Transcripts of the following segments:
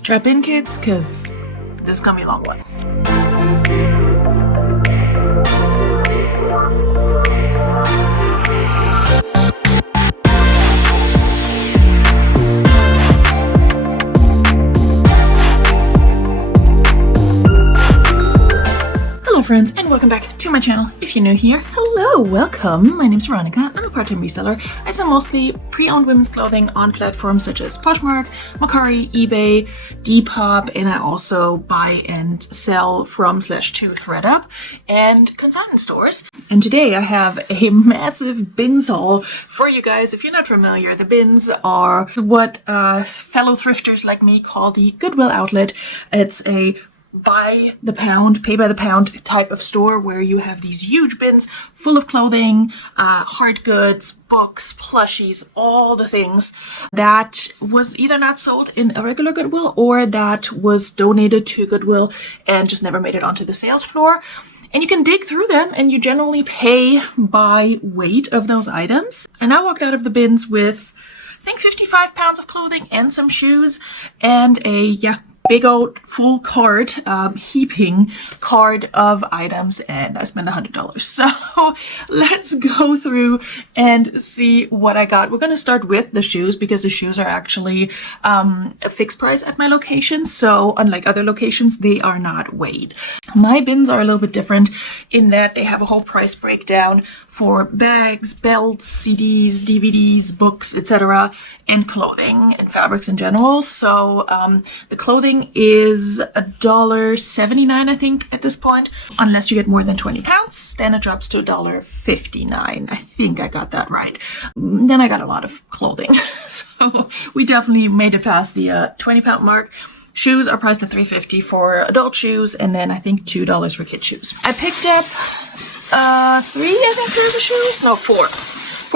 Strap in, kids, because this is gonna be a long one. Hello friends, and welcome back to my channel. If you're new here, hello, welcome. My name's Veronika. I'm a part-time reseller. I sell mostly pre-owned women's clothing on platforms such as Poshmark, Mercari, eBay, Depop, and I also buy and sell from/to ThredUp and consignment stores. And today I have a massive bins haul for you guys. If you're not familiar, the bins are what fellow thrifters like me call the Goodwill outlet. It's a by the pound, pay by the pound type of store where you have these huge bins full of clothing, hard goods, books, plushies, all the things that was either not sold in a regular Goodwill or that was donated to Goodwill and just never made it onto the sales floor. And you can dig through them and you generally pay by weight of those items. And I walked out of the bins with, I think, 55 pounds of clothing and some shoes and a, big old full cart, heaping cart of items, and I spent $100. So let's go through and see what I got. We're going to start with the shoes because the shoes are actually a fixed price at my location. So unlike other locations, they are not weighed. My bins are a little bit different in that they have a whole price breakdown for bags, belts, CDs, DVDs, books, etc., and clothing and fabrics in general. So the clothing is $1.79, I think, at this point. Unless you get more than 20 pounds, then it drops to $1.59. I think I got that right. Then I got a lot of clothing. So we definitely made it past the 20 pound mark. Shoes are priced at $3.50 for adult shoes, and then I think $2 for kid shoes. I picked up pairs of shoes? No, four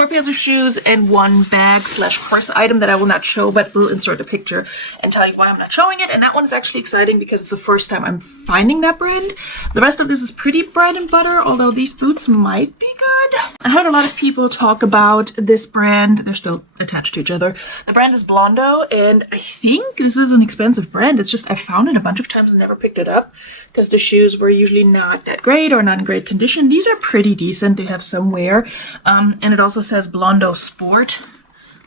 pairs of shoes and one bag/purse item that I will not show, but will insert a picture and tell you why I'm not showing it. And that one is actually exciting because it's the first time I'm finding that brand. The rest of this is pretty bread and butter, although these boots might be good. I heard a lot of people talk about this brand. They're still attached to each other. The brand is Blondo, and I think this is an expensive brand. It's just I found it a bunch of times and never picked it up because the shoes were usually not that great or not in great condition. These are pretty decent. They have some wear, and it also says Blondo Sport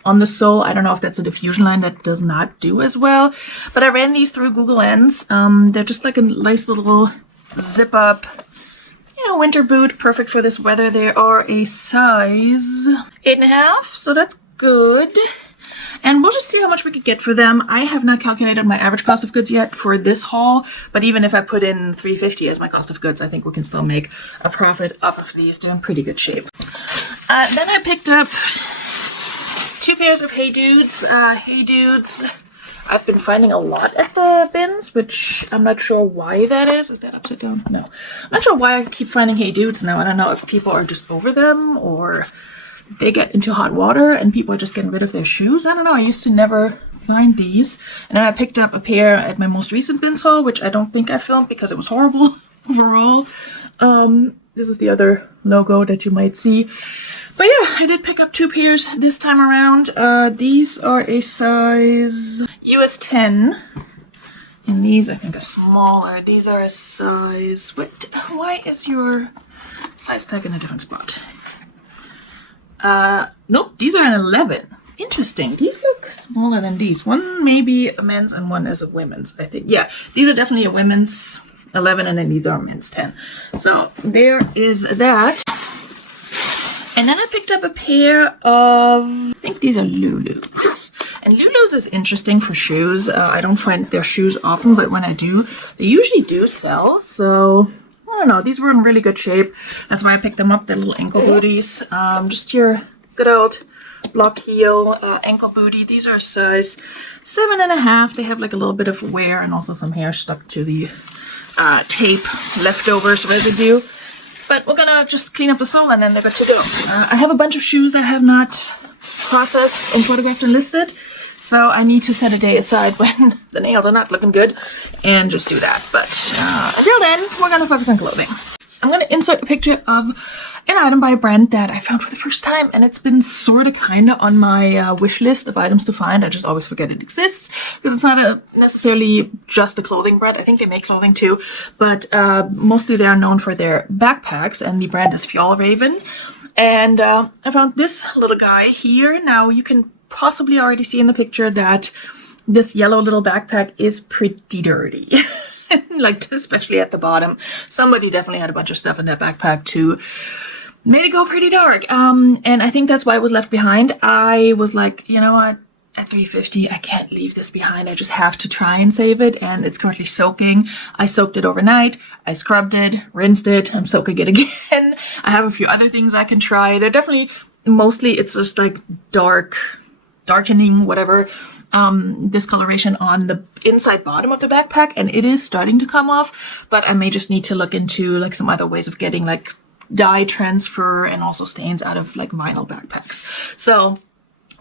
on the sole. I don't know if that's a diffusion line that does not do as well, but I ran these through Google Lens. They're just like a nice little zip up, winter boot, perfect for this weather. They are a size 8.5, so that's good. And we'll just see how much we could get for them. I have not calculated my average cost of goods yet for this haul, but even if I put in $3.50 as my cost of goods, I think we can still make a profit off of these. They're in pretty good shape. Then I picked up 2 pairs of Hey Dudes. Hey Dudes, I've been finding a lot at the bins, which I'm not sure why that is. Is that upside down? No. I'm not sure why I keep finding Hey Dudes now. I don't know if people are just over them or they get into hot water and people are just getting rid of their shoes. I don't know. I used to never find these. And then I picked up a pair at my most recent bins haul, which I don't think I filmed because it was horrible overall. This is the other logo that you might see. But yeah, I did pick up 2 pairs this time around. These are a size US 10. And these I think are smaller. These are a size... Why is your size tag in a different spot? Nope, these are an 11. Interesting. These look smaller than these. One may be a men's and one is a women's, I think. Yeah, these are definitely a women's 11 and then these are men's 10. So there is that. And then I picked up a pair of, I think these are Lulus. And Lulus is interesting for shoes. I don't find their shoes often, but when I do, they usually do sell. So I don't know, these were in really good shape. That's why I picked them up. They're little ankle booties. Just your good old block heel ankle booty. These are a size 7.5. They have like a little bit of wear and also some hair stuck to the tape leftovers residue. But we're gonna just clean up the sole and then they're good to go. I have a bunch of shoes that I have not processed and photographed and listed. So I need to set a day aside when the nails are not looking good and just do that. But until then, we're gonna focus on clothing. I'm going to insert a picture of an item by a brand that I found for the first time, and it's been sort of kind of on my wish list of items to find. I just always forget it exists because it's not necessarily just a clothing brand. I think they make clothing too, but mostly they are known for their backpacks, and the brand is Fjallraven. And I found this little guy here. Now you can possibly already see in the picture that this yellow little backpack is pretty dirty. Like, especially at the bottom. Somebody definitely had a bunch of stuff in that backpack to made it go pretty dark. And I think that's why it was left behind. I was like, you know what? At $3.50, I can't leave this behind. I just have to try and save it. And it's currently soaking. I soaked it overnight. I scrubbed it, rinsed it. I'm soaking it again. I have a few other things I can try. They're definitely, mostly it's just like darkening, whatever. Discoloration on the inside bottom of the backpack, and it is starting to come off, but I may just need to look into like some other ways of getting like dye transfer and also stains out of like vinyl backpacks. So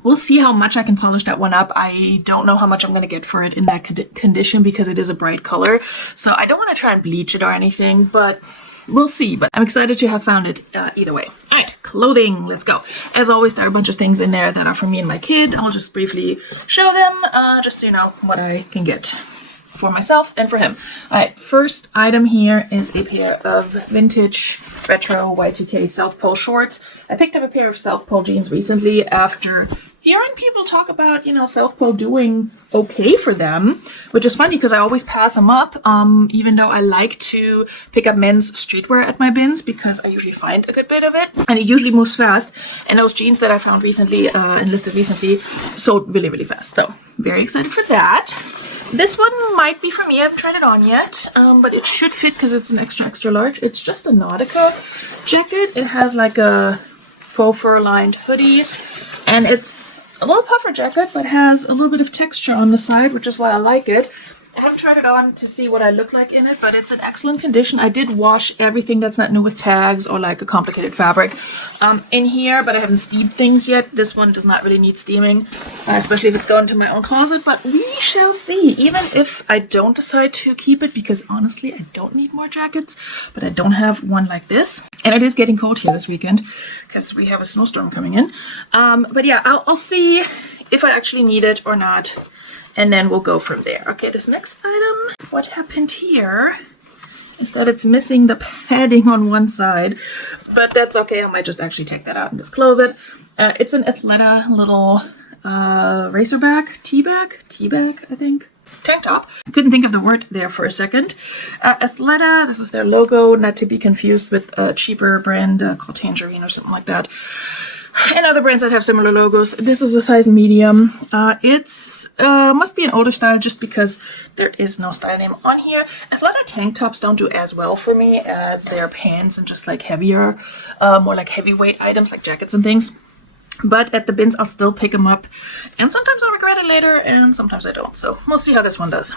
we'll see how much I can polish that one up. I don't know how much I'm going to get for it in that condition because it is a bright color, so I don't want to try and bleach it or anything, but we'll see. But I'm excited to have found it either way. All right, clothing, let's go. As always, there are a bunch of things in there that are for me and my kid. I'll just briefly show them just so you know what I can get for myself and for him. All right, first item here is a pair of vintage retro Y2K South Pole shorts. I picked up a pair of South Pole jeans recently after hearing people talk about, you know, South Pole doing okay for them, which is funny because I always pass them up, even though I like to pick up men's streetwear at my bins because I usually find a good bit of it and it usually moves fast. And those jeans that I found recently and listed recently sold really, really fast. So very excited for that. This one might be for me. I haven't tried it on yet, but it should fit because it's an extra large. It's just a Nautica jacket. It has like a faux fur lined hoodie, and it's a little puffer jacket, but has a little bit of texture on the side, which is why I like it. I haven't tried it on to see what I look like in it, but it's in excellent condition. I did wash everything that's not new with tags or like a complicated fabric in here, but I haven't steamed things yet. This one does not really need steaming, especially if it's going to my own closet, but we shall see. Even if I don't decide to keep it, because honestly, I don't need more jackets, but I don't have one like this. And it is getting cold here this weekend because we have a snowstorm coming in. But yeah, I'll see if I actually need it or not. And then we'll go from there. Okay, this next item, what happened here is that it's missing the padding on one side, but that's okay. I might just actually take that out and just close it. It's an Athleta little racerback, teabag, I think, tank top. Couldn't think of the word there for a second. Athleta, this is their logo, not to be confused with a cheaper brand called Tangerine or something like that. And other brands that have similar logos. This is a size medium. It's must be an older style just because there is no style name on here. Athleta tank tops don't do as well for me as their pants and just like heavier, more like heavyweight items like jackets and things. But at the bins, I'll still pick them up. And sometimes I'll regret it later and sometimes I don't. So we'll see how this one does.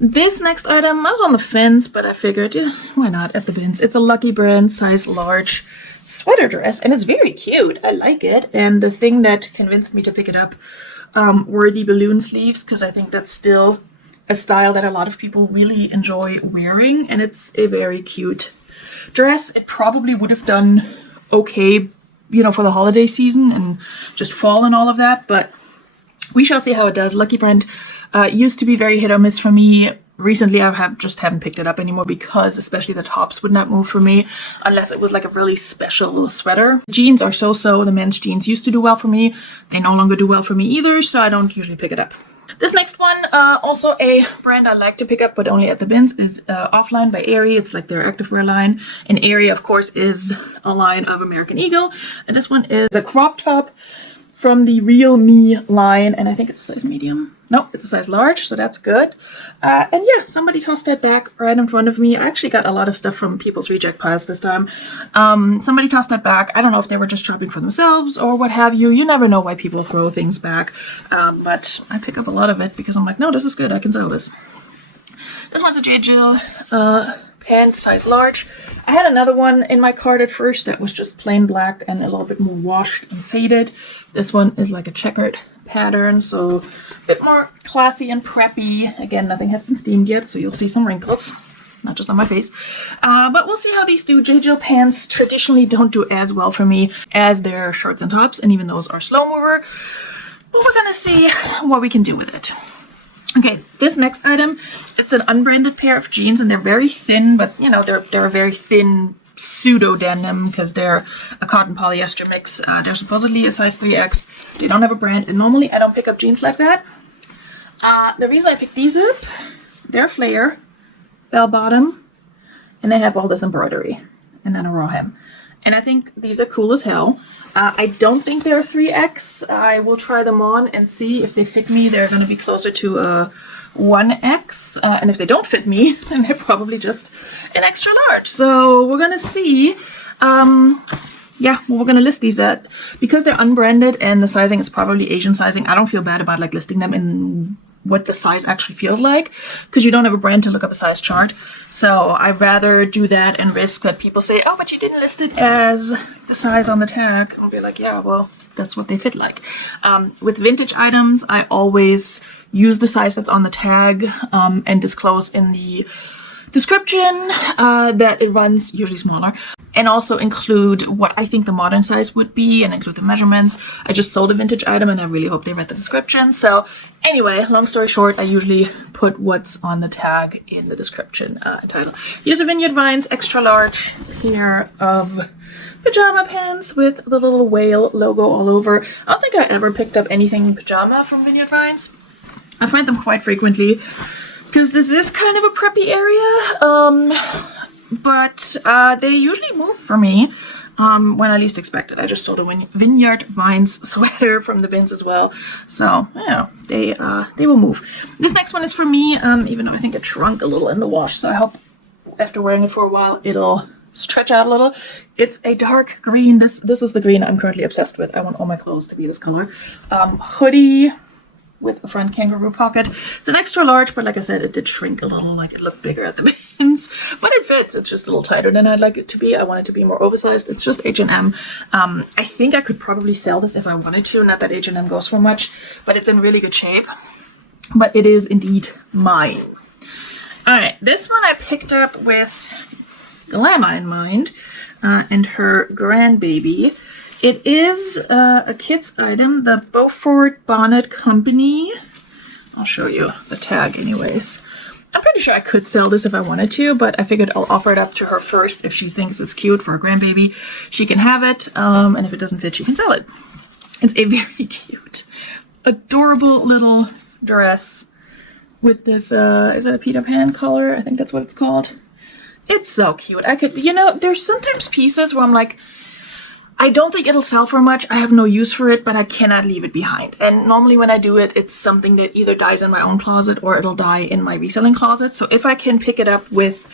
This next item, I was on the fence, but I figured, yeah, why not at the bins. It's a Lucky Brand size large sweater dress, and it's very cute. I like it. And the thing that convinced me to pick it up were the balloon sleeves, because I think that's still a style that a lot of people really enjoy wearing, and it's a very cute dress. It probably would have done okay, you know, for the holiday season and just fall and all of that, but we shall see how it does. Lucky Brand used to be very hit or miss for me. Recently, I haven't picked it up anymore because especially the tops would not move for me unless it was like a really special sweater. Jeans are so-so. The men's jeans used to do well for me. They no longer do well for me either, so I don't usually pick it up. This next one, also a brand I like to pick up, but only at the bins, is Offline by Aerie. It's like their activewear line. And Aerie, of course, is a line of American Eagle. And this one is a crop top from the Real Me line, and I think it's a size medium. No, it's a size large, so that's good. And yeah, somebody tossed that back right in front of me. I actually got a lot of stuff from people's reject piles this time. Somebody tossed that back. I don't know if they were just shopping for themselves or what have you. You never know why people throw things back. But I pick up a lot of it because I'm like, no, this is good. I can sell this. This one's a J. Jill pant, size large. I had another one in my cart at first that was just plain black and a little bit more washed and faded. This one is like a checkered pattern, so a bit more classy and preppy. Again, nothing has been steamed yet, so you'll see some wrinkles. not just on my face. But we'll see how these do. J.Jill pants traditionally don't do as well for me as their shorts and tops, and even those are slow mover. But we're gonna see what we can do with it. Okay, this next item, it's an unbranded pair of jeans, and they're very thin, but you know, they're a very thin pseudo denim because they're a cotton polyester mix. They're supposedly a size 3X. They don't have a brand, and normally I don't pick up jeans like that. The reason I picked these up, they're flare, bell bottom, and they have all this embroidery, and then a raw hem. And I think these are cool as hell. I don't think they're 3X. I will try them on and see if they fit me. They're going to be closer to a 1X. And if they don't fit me, then they're probably just an extra large. So we're going to see. Yeah, well, we're going to list these at, because they're unbranded and the sizing is probably Asian sizing. I don't feel bad about like listing them in what the size actually feels like, because you don't have a brand to look up a size chart. So I'd rather do that and risk that people say, oh, but you didn't list it as the size on the tag. I'll be like, yeah, well, that's what they fit like. With vintage items, I always use the size that's on the tag and disclose in the description that it runs usually smaller, and also include what I think the modern size would be and include the measurements. I just sold a vintage item and I really hope they read the description. So anyway, long story short, I usually put what's on the tag in the description title. Here's a Vineyard Vines extra large pair of pajama pants with the little whale logo all over. I don't think I ever picked up anything pajama from Vineyard Vines. I find them quite frequently because this is kind of a preppy area, but they usually move for me when I least expect it. I just sold a Vineyard Vines sweater from the bins as well, so yeah, they will move. This next one is for me, even though I think it shrunk a little in the wash, so I hope after wearing it for a while it'll stretch out a little. It's a dark green. This is the green I'm currently obsessed with. I want all my clothes to be this color. Hoodie with a front kangaroo pocket. It's an extra large, but like I said, it did shrink a little, like it looked bigger at the bins, but it fits. It's just a little tighter than I'd like it to be. I want it to be more oversized. It's just H&M. I think I could probably sell this if I wanted to. Not that H&M goes for much, but it's in really good shape. But it is indeed mine. All right, this one I picked up with Glamour in mind and her grandbaby. It is a kid's item, the Beaufort Bonnet Company. I'll show you the tag anyways. I'm pretty sure I could sell this if I wanted to, but I figured I'll offer it up to her first. If she thinks it's cute for her grandbaby, she can have it, and if it doesn't fit, she can sell it. It's a very cute, adorable little dress with this, is that a Peter Pan color? I think that's what it's called. It's so cute. I could, you know, there's sometimes pieces where I'm like, I don't think it'll sell for much. I have no use for it, but I cannot leave it behind. And normally when I do it, it's something that either dies in my own closet or it'll die in my reselling closet. So if I can pick it up with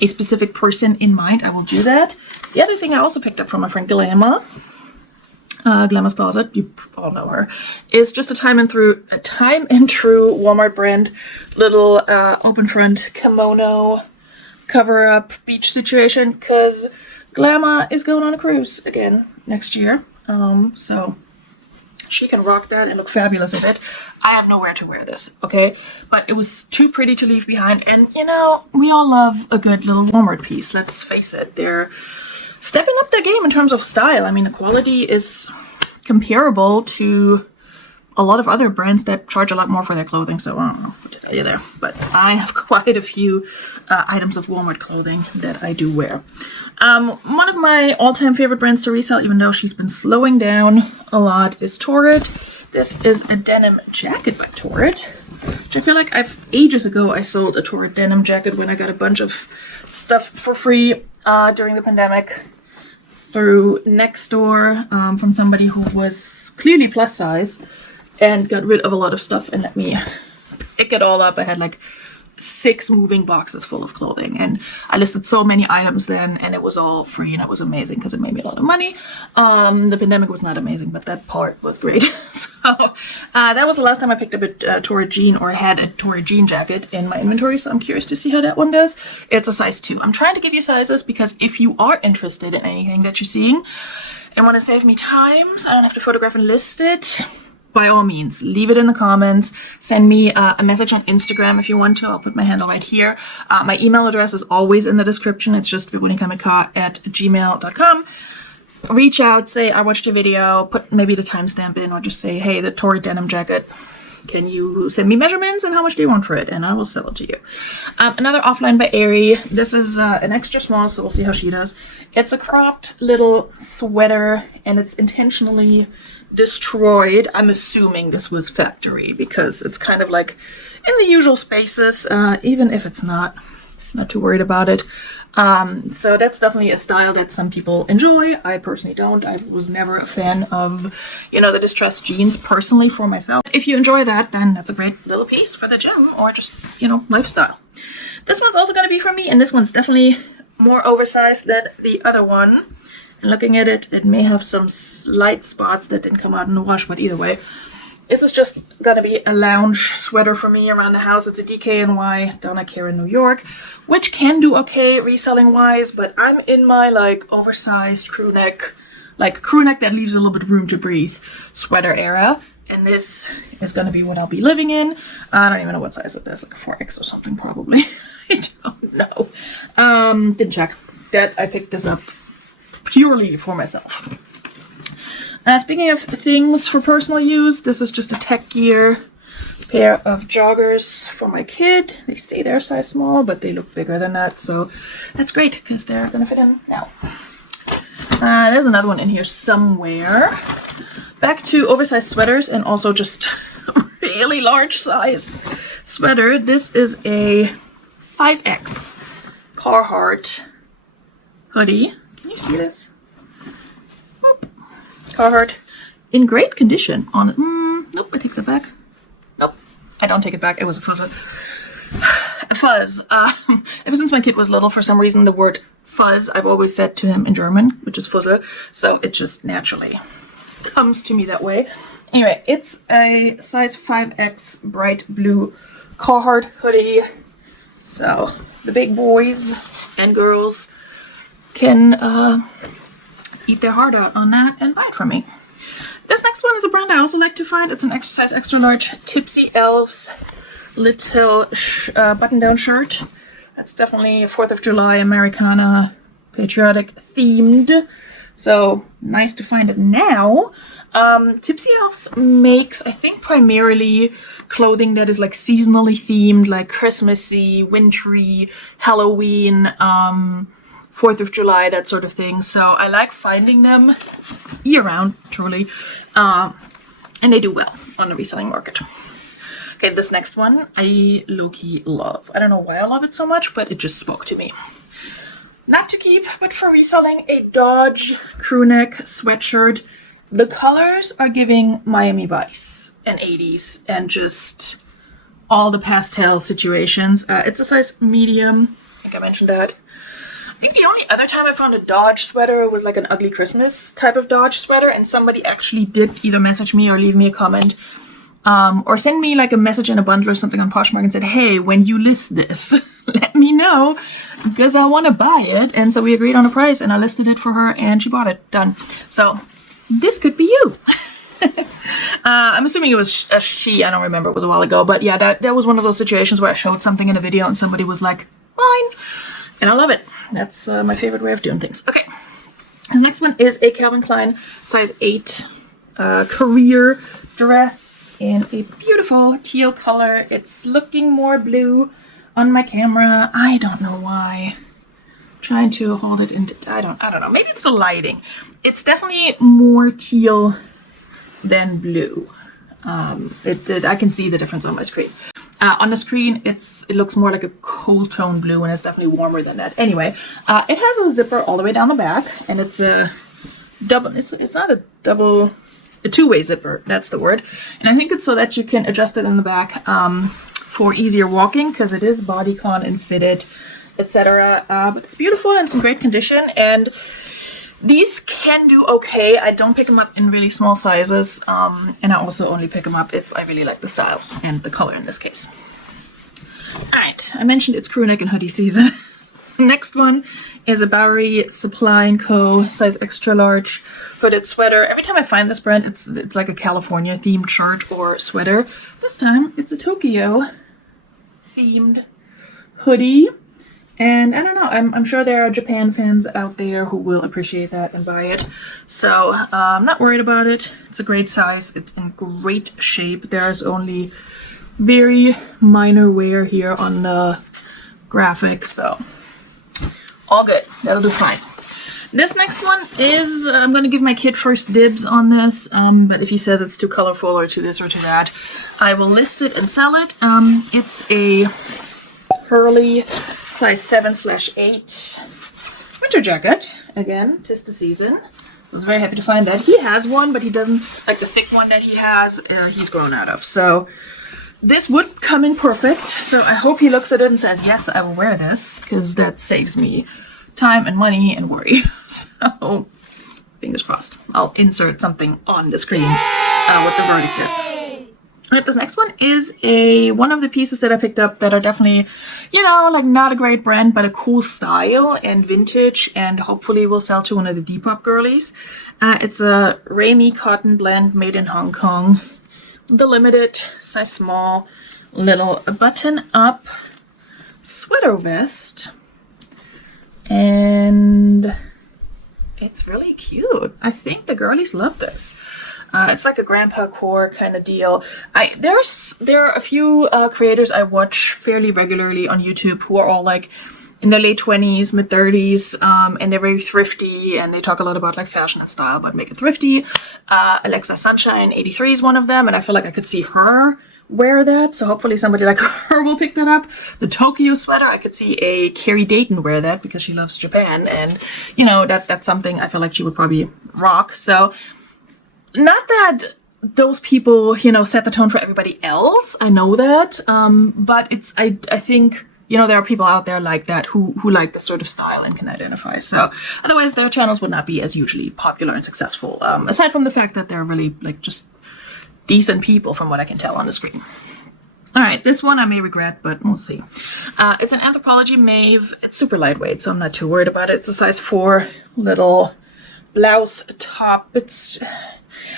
a specific person in mind, I will do that. The other thing I also picked up from my friend Glamour, Glamour's Closet, you all know her, is just a time and true Walmart brand little open front kimono cover up beach situation, because Glamour is going on a cruise again next year, so she can rock that and look fabulous in it. I have nowhere to wear this, okay? But it was too pretty to leave behind, and you know, we all love a good little Walmart piece, let's face it. They're stepping up their game in terms of style. I mean, the quality is comparable to a lot of other brands that charge a lot more for their clothing, so I don't know what to tell you there. But I have quite a few items of Walmart clothing that I do wear. One of my all-time favorite brands to resell, even though she's been slowing down a lot, is Torrid. This is a denim jacket by Torrid, which I feel like ages ago I sold a Torrid denim jacket when I got a bunch of stuff for free during the pandemic through Nextdoor from somebody who was clearly plus size and got rid of a lot of stuff and let me pick it all up. I had like 6 moving boxes full of clothing, and I listed so many items then, and it was all free, and it was amazing because it made me a lot of money. The pandemic was not amazing, but that part was great. So that was the last time I picked up a Torrid jean, or had a Torrid jean jacket in my inventory, so I'm curious to see how that one does. It's a size 2. I'm trying to give you sizes because if you are interested in anything that you're seeing and want to save me time so I don't have to photograph and list it, by all means, leave it in the comments. Send me a message on Instagram if you want to. I'll put my handle right here. My email address is always in the description. It's just veronika@gmail.com. Reach out, say I watched your video, put maybe the timestamp in, or just say, hey, the Tory denim jacket, can you send me measurements and how much do you want for it? And I will sell it to you. Another offline by Aerie. This is an extra small, so we'll see how she does. It's a cropped little sweater, and it's intentionally destroyed. I'm assuming this was factory because it's kind of like in the usual spaces, even if it's not too worried about it. So that's definitely a style that some people enjoy. I personally don't. I was never a fan of, the distressed jeans personally for myself. If you enjoy that, then that's a great little piece for the gym or just, lifestyle. This one's also going to be for me, and this one's definitely more oversized than the other one. And looking at it, it may have some slight spots that didn't come out in the wash, but either way, this is just gonna be a lounge sweater for me around the house. It's a DKNY down at Care in New York, which can do okay reselling wise, but I'm in my oversized crew neck that leaves a little bit of room to breathe sweater era. And this is gonna be what I'll be living in. I don't even know what size it is, like a 4X or something probably. I don't know. Didn't check. That I picked this up purely for myself. Speaking of things for personal use, this is just a Tech Gear pair of joggers for my kid. They say they're size small, but they look bigger than that, so that's great because they're gonna fit in now. There's another one in here somewhere. Back to oversized sweaters and also just really large size sweater. This is a 5X Carhartt hoodie. Can you see this? Boop. Carhartt in great condition on it. Nope, I take that back. Nope, I don't take it back. It was a fuzz. A fuzz. Ever since my kid was little, for some reason, the word fuzz I've always said to him in German, which is Fussel. So it just naturally comes to me that way. Anyway, it's a size 5X bright blue Carhartt hoodie. So the big boys and girls can eat their heart out on that and buy it from me. This next one is a brand I also like to find. It's an exercise extra large Tipsy Elves little button-down shirt. That's definitely a 4th of July Americana patriotic themed. So nice to find it now. Tipsy Elves makes, I think, primarily clothing that is like seasonally themed, like Christmassy, wintry, Halloween, 4th of July, that sort of thing. So I like finding them year-round, truly. And they do well on the reselling market. Okay, this next one I low-key love. I don't know why I love it so much, but it just spoke to me. Not to keep, but for reselling, a Dodge crewneck sweatshirt. The colors are giving Miami Vice and 80s and just all the pastel situations. It's a size medium. I think I mentioned that. I think the only other time I found a Dodge sweater was like an ugly Christmas type of Dodge sweater, and somebody actually did either message me or leave me a comment or send me like a message in a bundle or something on Poshmark and said, hey, when you list this, let me know because I want to buy it. And so we agreed on a price and I listed it for her and she bought it. Done. So this could be you. I'm assuming it was a she. I don't remember. It was a while ago. But yeah, that was one of those situations where I showed something in a video and somebody was like, fine. And I love it. That's my favorite way of doing things. Okay. This next one is a Calvin Klein size 8 career dress in a beautiful teal color. It's looking more blue on my camera. I don't know why. I'm trying to hold it into, I don't know. Maybe it's the lighting. It's definitely more teal than blue. I can see the difference on my screen. On the screen, it looks more like a cool tone blue, and it's definitely warmer than that. Anyway, it has a zipper all the way down the back, and it's a double. It's not a double. A two-way zipper, that's the word. And I think it's so that you can adjust it in the back for easier walking, because it is bodycon and fitted, etc. But it's beautiful and it's in great condition, and these can do okay. I don't pick them up in really small sizes, and I also only pick them up if I really like the style and the color in this case. Alright, I mentioned it's crew neck and hoodie season. Next one is a Bowery Supply & Co. size extra large hooded sweater. Every time I find this brand, it's like a California themed shirt or sweater. This time it's a Tokyo themed hoodie. And I don't know, I'm sure there are Japan fans out there who will appreciate that and buy it. So I'm not worried about it. It's a great size. It's in great shape. There's only very minor wear here on the graphic, so all good. That'll do fine. This next one is, I'm going to give my kid first dibs on this, but if he says it's too colorful or too this or too that, I will list it and sell it. It's a Hurley size 7/8 winter jacket. Again, 'tis the season. I was very happy to find that. He has one, but he doesn't like the thick one that he has. He's grown out of. So this would come in perfect. So I hope he looks at it and says, yes, I will wear this, because that saves me time and money and worry. So fingers crossed. I'll insert something on the screen what the verdict is. All right, this next one is one of the pieces that I picked up that are definitely, you know, like not a great brand, but a cool style and vintage, and hopefully will sell to one of the Depop girlies. It's a Ramy cotton blend made in Hong Kong. The limited, size small, little button up sweater vest. And it's really cute. I think the girlies love this. It's like a grandpa core kind of deal. There are a few creators I watch fairly regularly on YouTube who are all like in their late 20s, mid 30s, and they're very thrifty, and they talk a lot about like fashion and style, but make it thrifty. Alexa Sunshine 83 is one of them, and I feel like I could see her wear that, so hopefully somebody like her will pick that up. The Tokyo sweater, I could see a Carrie Dayton wear that because she loves Japan, and you know, that's something I feel like she would probably rock. So not that those people, you know, set the tone for everybody else, I know that, but it's I think, you know, there are people out there like that who like this sort of style and can identify. So otherwise their channels would not be as hugely popular and successful, aside from the fact that they're really like just decent people from what I can tell on the screen. All right, this one I may regret, but we'll see. It's an Anthropologie Mauve. It's super lightweight, so I'm not too worried about it. It's a size 4 little blouse top. I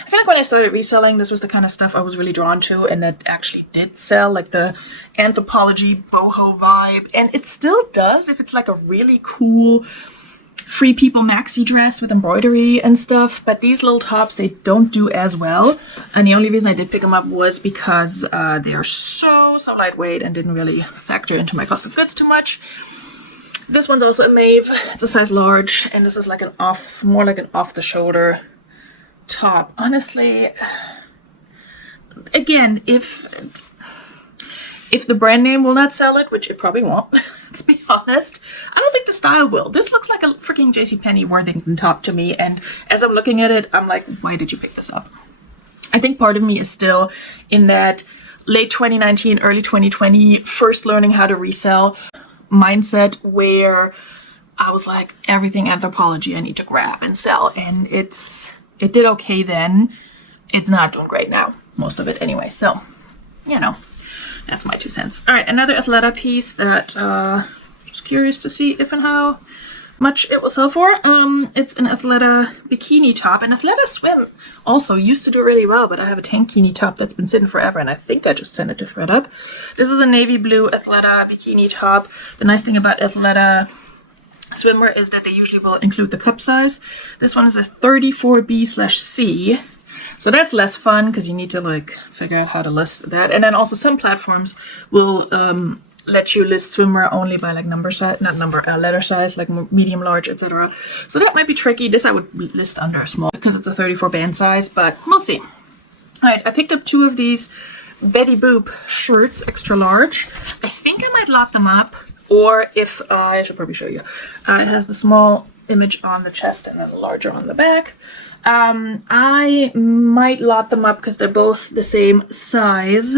feel like when I started reselling, this was the kind of stuff I was really drawn to, and that actually did sell, like the Anthropologie boho vibe, and it still does if it's like a really cool Free People maxi dress with embroidery and stuff. But these little tops, they don't do as well, and the only reason I did pick them up was because they are so lightweight and didn't really factor into my cost of goods too much. This one's also a Mauve. It's a size large, and this is like more like an off-the-shoulder top. Honestly, again, if the brand name will not sell it, which it probably won't, let's be honest, I don't think the style will. This looks like a freaking JCPenney Worthington top to me, and as I'm looking at it, I'm like, why did you pick this up? I think part of me is still in that late 2019, early 2020, first learning how to resell mindset, where I was like, everything Anthropologie I need to grab and sell, and it did okay then. It's not doing great now, most of it anyway, so, you know, that's my 2 cents. All right, another Athleta piece that just curious to see if and how much it will sell for. It's an Athleta bikini top, and Athleta Swim also used to do really well, but I have a tankini top that's been sitting forever, and I think I just sent it to ThredUp. This is a navy blue Athleta bikini top. The nice thing about Athleta swimwear is that they usually will include the cup size. This one is a 34B/C. So that's less fun because you need to like figure out how to list that. And then also some platforms will let you list swimwear only by like letter size, like medium, large, etc. So that might be tricky. This I would list under a small because it's a 34 band size, but we'll see. All right, I picked up 2 of these Betty Boop shirts, extra large. I think I might lot them up, or if I should probably show you. It has the small image on the chest and then the larger on the back. I might lot them up because they're both the same size,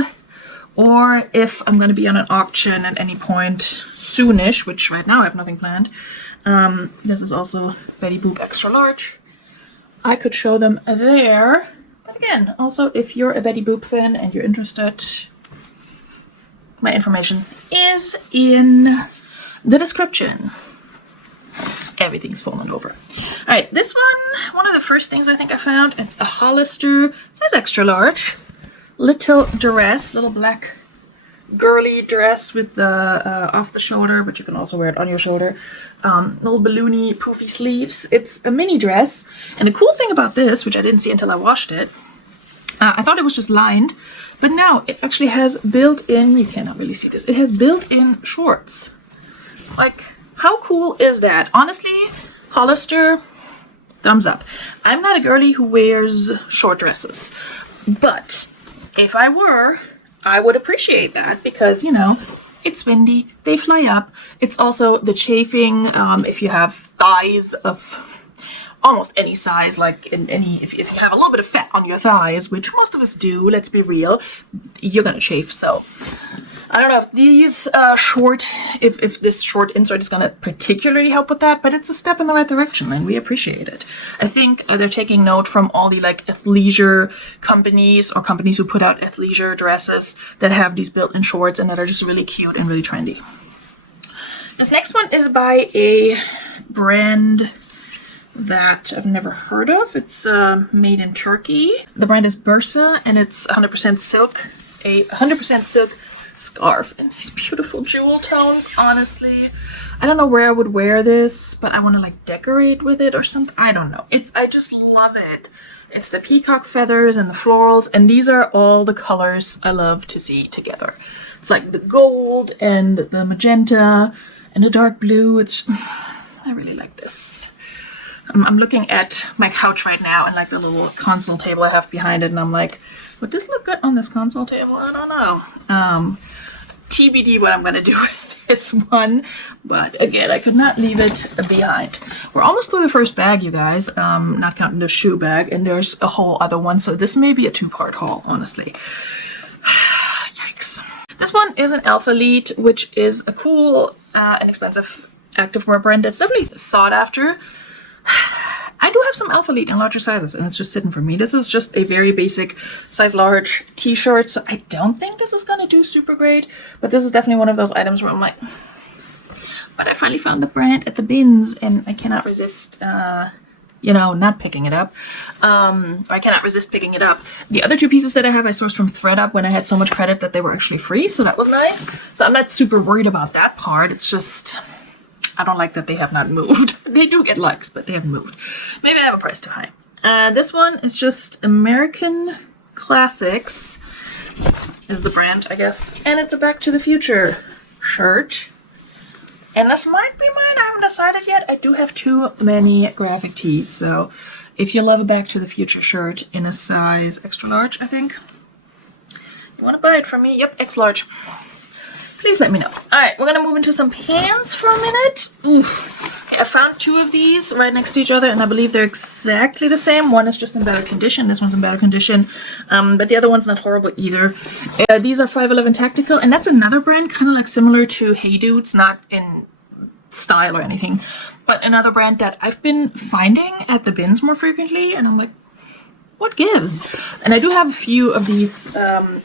or if I'm going to be on an auction at any point soonish, which right now I have nothing planned. This is also Betty Boop extra large. I could show them there. But again, also if you're a Betty Boop fan and you're interested, my information is in the description. everything's fallen over. All right, this one of the first things I think I found, it's a Hollister, it says extra large, little dress, little black girly dress with the off the shoulder, but you can also wear it on your shoulder. Little balloony poofy sleeves. It's a mini dress, and the cool thing about this, which I didn't see until I washed it, I thought it was just lined, but now it actually has built-in, you cannot really see this, it has built-in shorts. Like, how cool is that? Honestly, Hollister, thumbs up. I'm not a girly who wears short dresses, but if I were, I would appreciate that because, you know, it's windy, they fly up. It's also the chafing, if you have thighs of almost any size, like in any, if you have a little bit of fat on your thighs, which most of us do, let's be real, you're gonna chafe. So I don't know if these if this short insert is gonna particularly help with that, but it's a step in the right direction and we appreciate it. I think they're taking note from all the like athleisure companies or companies who put out athleisure dresses that have these built-in shorts and that are just really cute and really trendy. This next one is by a brand that I've never heard of. It's made in Turkey. The brand is Bursa and it's 100% silk, a 100% silk scarf and these beautiful jewel tones. Honestly, I don't know where I would wear this, but I want to like decorate with it or something. I don't know. I just love it. It's the peacock feathers and the florals, and these are all the colors I love to see together. It's like the gold and the magenta and the dark blue. I really like this. I'm looking at my couch right now and like the little console table I have behind it, and I'm like, would this look good on this console table? I don't know. TBD what I'm gonna do with this one, but again, I could not leave it behind. We're almost through the first bag, you guys, not counting the shoe bag, and there's a whole other one, so this may be a two-part haul, honestly. Yikes. This one is an Alpha Elite, which is a cool, inexpensive activewear brand that's definitely sought after. I do have some Alpha Elite in larger sizes, and it's just sitting for me. This is just a very basic size large t-shirt, so I don't think this is gonna do super great, but this is definitely one of those items where I'm like, but I finally found the brand at the bins, and I cannot resist, you know, not picking it up. I cannot resist picking it up. The other two pieces that I have, I sourced from ThredUp when I had so much credit that they were actually free, so that was nice. So I'm not super worried about that part. It's just, I don't like that they have not moved. They do get likes, but they haven't moved. Maybe I have a price too high. This one is just American Classics is the brand, I guess. And it's a Back to the Future shirt. And this might be mine. I haven't decided yet. I do have too many graphic tees. So if you love a Back to the Future shirt in a size extra large, I think, you want to buy it from me? Yep, X large. Please let me know. Alright, we're gonna move into some pants for a minute. Ooh. Okay, I found two of these right next to each other, and I believe they're exactly the same. One is just in better condition. This one's in better condition. But the other one's not horrible either. These are 511 Tactical, and that's another brand, kind of like similar to Hey Dudes, not in style or anything, but another brand that I've been finding at the bins more frequently, and I'm like, what gives? And I do have a few of these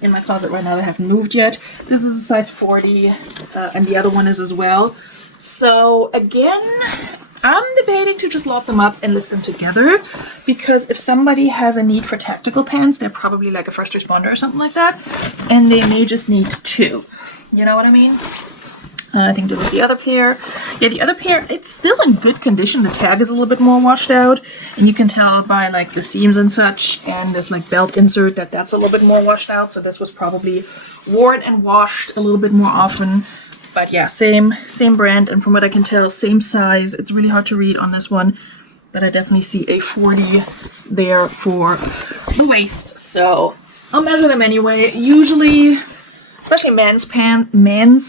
in my closet right now that haven't moved yet. This is a size 40, and the other one is as well. So again, I'm debating to just lock them up and list them together, because if somebody has a need for tactical pants, they're probably like a first responder or something like that, and they may just need two. You know what I mean? I think this is the other pair. Yeah, the other pair, it's still in good condition. The tag is a little bit more washed out, and you can tell by like the seams and such, and this like belt insert that that's a little bit more washed out. So this was probably worn and washed a little bit more often. But yeah, same brand, and from what I can tell, same size. It's really hard to read on this one, but I definitely see a 40 there for the waist. So I'll measure them anyway. Usually, especially men's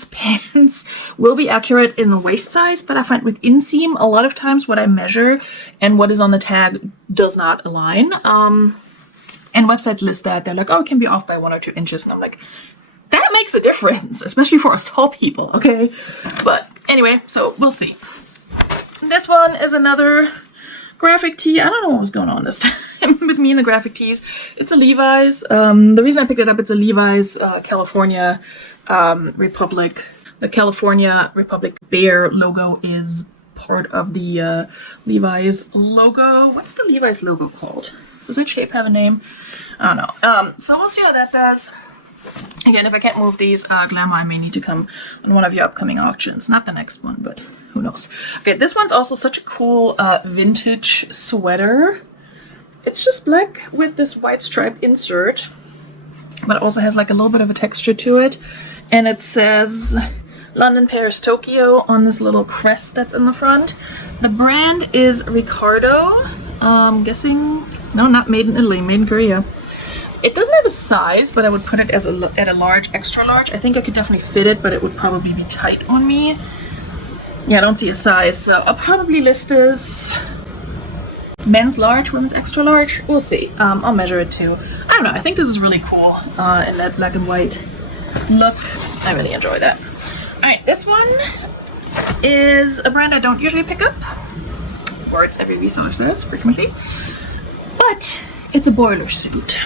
pants will be accurate in the waist size, but I find with inseam, a lot of times what I measure and what is on the tag does not align. And websites list that. They're like, oh, it can be off by 1 or 2 inches. And I'm like, that makes a difference, especially for us tall people, okay? But anyway, so we'll see. This one is another graphic tee. I don't know what was going on this time with me and the graphic tees. It's a Levi's. The reason I picked it up, it's a Levi's California Republic. The California Republic Bear logo is part of the Levi's logo. What's the Levi's logo called? Does that shape have a name? I don't know. So we'll see how that does. Again, if I can't move these, Glamour, I may need to come on one of your upcoming auctions. Not the next one, but who knows. Okay, this one's also such a cool vintage sweater. It's just black with this white stripe insert, but it also has like a little bit of a texture to it. And it says London, Paris, Tokyo on this little crest that's in the front. The brand is Ricardo. I'm guessing, no, not made in Italy, made in Korea. It doesn't have a size, but I would put it as at a large, extra large. I think I could definitely fit it, but it would probably be tight on me. Yeah, I don't see a size, so I'll probably list this men's large, women's extra large. We'll see. I'll measure it too. I don't know. I think this is really cool in that black and white look. I really enjoy that. All right, this one is a brand I don't usually pick up. Words every reseller says frequently, but it's a boiler suit.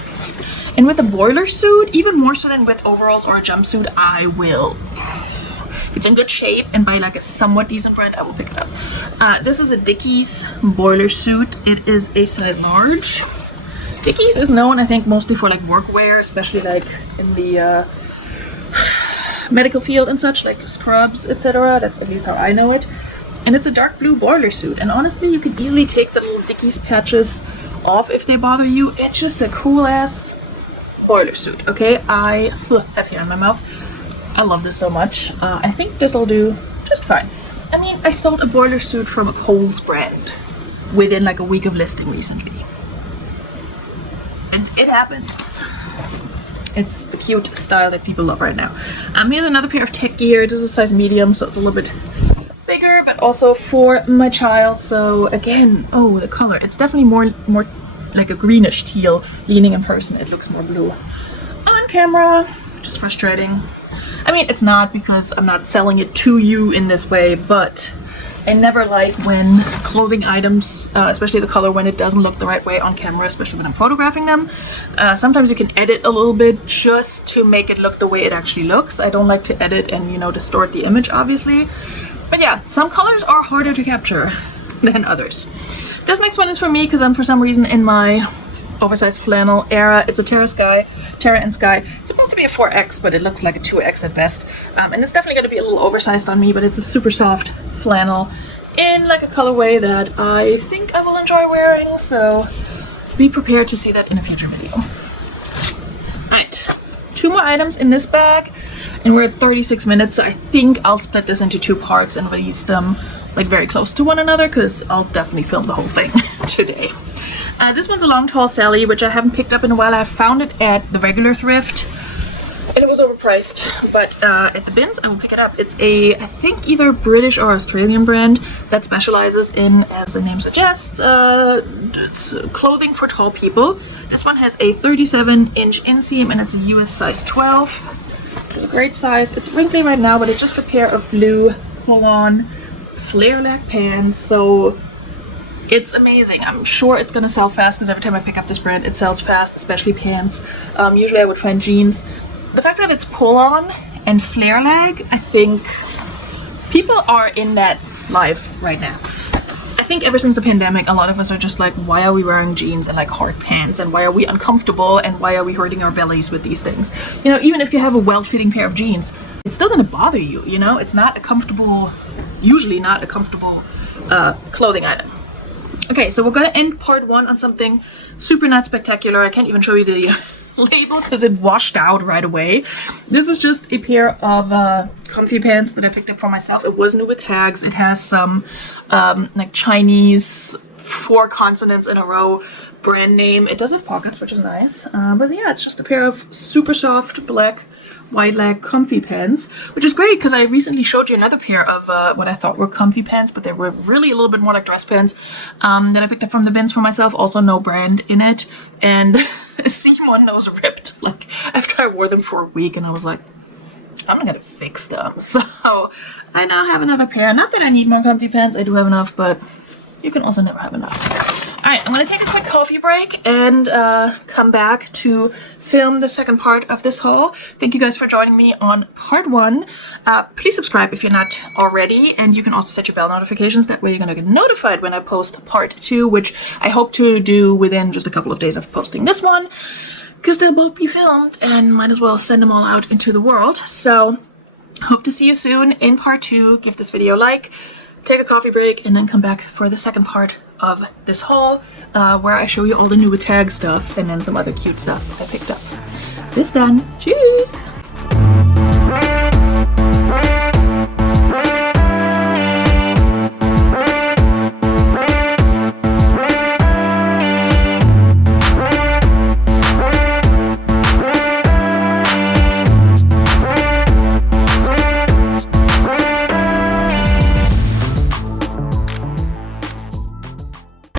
And with a boiler suit, even more so than with overalls or a jumpsuit, I will. If it's in good shape and by like a somewhat decent brand, I will pick it up. This is a Dickies boiler suit. It is a size large. Dickies is known, I think, mostly for like workwear, especially like in the medical field and such, like scrubs, etc. That's at least how I know it. And it's a dark blue boiler suit. And honestly, you could easily take the little Dickies patches off if they bother you. It's just a cool ass boiler suit. Okay, I have hair in my mouth. I love this so much. I think this will do just fine. I mean, I sold a boiler suit from a Kohl's brand within like a week of listing recently. And it happens. It's a cute style that people love right now. Here's another pair of tech gear. This is a size medium, so it's a little bit bigger, but also for my child. So again, oh, the color. It's definitely more like a greenish teal. Leaning in person, it looks more blue. On camera, which is frustrating. I mean, it's not, because I'm not selling it to you in this way, but I never like when clothing items, especially the color, when it doesn't look the right way on camera, especially when I'm photographing them. Sometimes you can edit a little bit just to make it look the way it actually looks. I don't like to edit and, you know, distort the image, obviously. But yeah, some colors are harder to capture than others. This next one is for me because I'm for some reason in my oversized flannel era. It's a Terra and Sky. It's supposed to be a 4X, but it looks like a 2X at best. And it's definitely going to be a little oversized on me, but it's a super soft flannel in like a colorway that I think I will enjoy wearing. So be prepared to see that in a future video. Alright, 2 more items in this bag, and we're at 36 minutes, so I think I'll split this into 2 parts and release them like very close to one another, because I'll definitely film the whole thing today. This one's a long tall Sally, which I haven't picked up in a while. I found it at the regular thrift and it was overpriced, but at the bins I will pick it up. It's a, I think, either British or Australian brand that specializes in, as the name suggests, it's clothing for tall people. This one has a 37-inch inseam and it's a US size 12, which is a great size. It's wrinkly right now, but it's just a pair of blue pull-on flare leg pants, so it's amazing. I'm sure it's gonna sell fast because every time I pick up this brand it sells fast, especially pants. Usually I would find jeans. The fact that it's pull-on and flare leg, I think people are in that life right now. I think ever since the pandemic, a lot of us are just like, why are we wearing jeans and like hard pants, and why are we uncomfortable, and why are we hurting our bellies with these things? You know, even if you have a well-fitting pair of jeans, it's still gonna bother you, you know? It's not a comfortable, usually not a comfortable clothing item. Okay, so we're gonna end part 1 on something super not spectacular. I can't even show you the label because it washed out right away. This is just a pair of comfy pants that I picked up for myself. It was new with tags. It has some like Chinese 4 consonants in a row brand name. It does have pockets, which is nice. But yeah, it's just a pair of super soft black wide leg comfy pants, which is great because I recently showed you another pair of what I thought were comfy pants, but they were really a little bit more like dress pants that I picked up from the bins for myself. Also no brand in it, and seam one nose ripped like after I wore them for a week, and I was like, I'm gonna fix them. So I now have another pair. Not that I need more comfy pants, I do have enough, but you can also never have enough. Alright, I'm gonna take a quick coffee break and come back to film the second part of this haul. Thank you guys for joining me on part 1. Please subscribe if you're not already, and you can also set your bell notifications. That way you're gonna get notified when I post part 2, which I hope to do within just a couple of days of posting this one, because they'll both be filmed and might as well send them all out into the world. So hope to see you soon in part 2. Give this video a like, take a coffee break, and then come back for the second part of this haul, where I show you all the new tag stuff and then some other cute stuff I picked up. Bis dann. Tschüss!